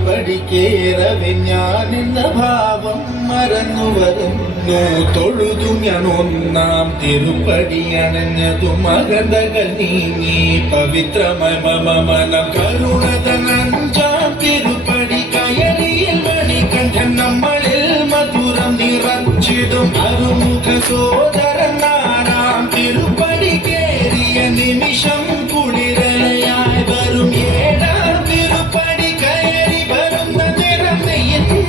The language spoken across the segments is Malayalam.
തിരുപ്പടി കേറവെ ഞാനെന്ന ഭാവം മറന്നു വരുന്നു. തൊഴുതു ഞാൻ ഒന്നാം തിരുപ്പടി അണഞ്ഞതു മകതകൾ നീങ്ങി പവിത്രമായ മമ മനം കരുണതൻ അഞ്ചാം തിരുപ്പടി കയറിയിൽ മണികണ്ഠൻ നമ്മളിൽ മധുരം നിറച്ചിടും അരുമുഖ സോദരൻ നാരാം തിരുപ്പടി കേറിയ നിമിഷം കുളിരലയായി വരും ഏഴാം തിരുപ്പടി കയറി വരുന്ന നിറഞ്ഞ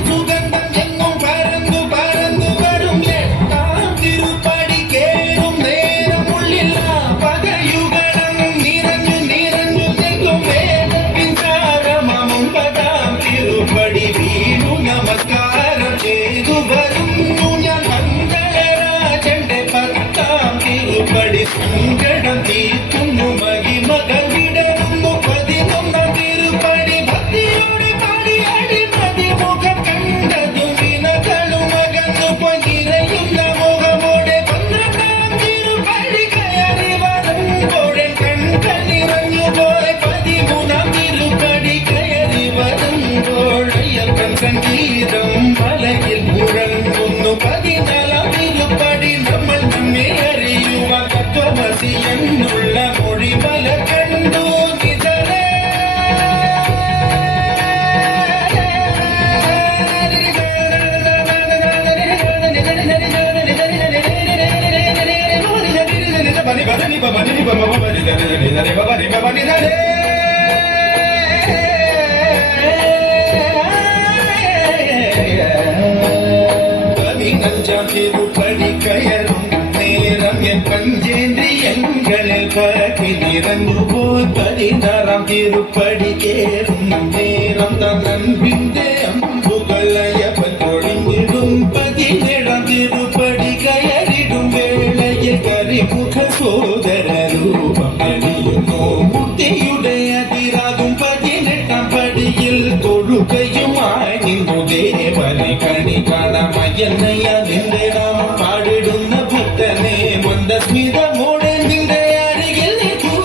സുഗന്ധം എങ്ങും പരന്നു പരന്നു വരും. എട്ടാം തിരുപ്പടി കേറും നേരമുള്ളില്ല പകയുഗണം നിറഞ്ഞു നിറഞ്ഞു തെങ്ങും വേദത്തിൻ സാരമൊമ്പതാം തിരുപ്പടി വീണു നമസ്കാരം ചെയ്തു വരുന്നു ഞാൻ മംഗളരാജന്റെ പത്താം തിരുപ്പടി സങ്കടം തീർക്കുന്നു മഹിമകൾ വിടരുന്നു. 11ാം തിരുപ്പടി ഭക്തിയോടെ പാടിയാടി മതിമുഖം കണ്ടതു വിനകളും അകന്നു പോയി നിറയുന്ന മുഖമോടെ 12ാം തിരുപ്പടി കയറി വരുമ്പോഴെ കണ്കൾ നിറഞ്ഞു പോയി. 13ാം തിരുപ്പടി കയറി വരുമ്പോൾ അയ്യപ്പൻ സംഗീതം മലയിൽ മുഴങ്ങുന്നു. 14ാം തിരുപ്പടി നമ്മൾ നമ്മെ അറിയുവാൻ തത്വമസി എന്നുള്ള മൊഴിമല കണ്ടു നിജലേ. பதினஞ்சாம் திருப்படி கயரும் நேரம் என் பஞ்சேந்திரியங்களில் பரப்பி நிறந்து போய் 16ஆம் திருப்படி கேறும் நேரம் தான் நண்பிந்தே அம்புகளையப்பன் தொழிந்திடும். 17ஆம் திருப்படி கயறிடும் வேளையில் கரிமுக சோதர രൂപം എളിയുന്നു മൂർത്തിയുടെ അതിരാകും. 18ാം പടിയിൽ തൊഴുകയുമായി നിന്നു ദേവനെ കണി കാണമയന്നയ നിന്റെ നാമം പാടിടുന്ന ഭക്തനെ മന്ദസ്മിതമോടെ നിന്റെ അരികിൽ നിൽക്കൂ.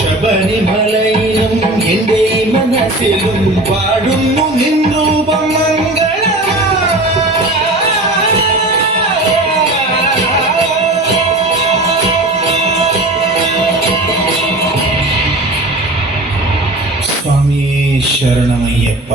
ശബരിമലയിലും എന്റെ മനസ്സിലും പാടുന്നു നിൻ രൂപം സ്വാമിയേ ശരണമയ്യപ്പ.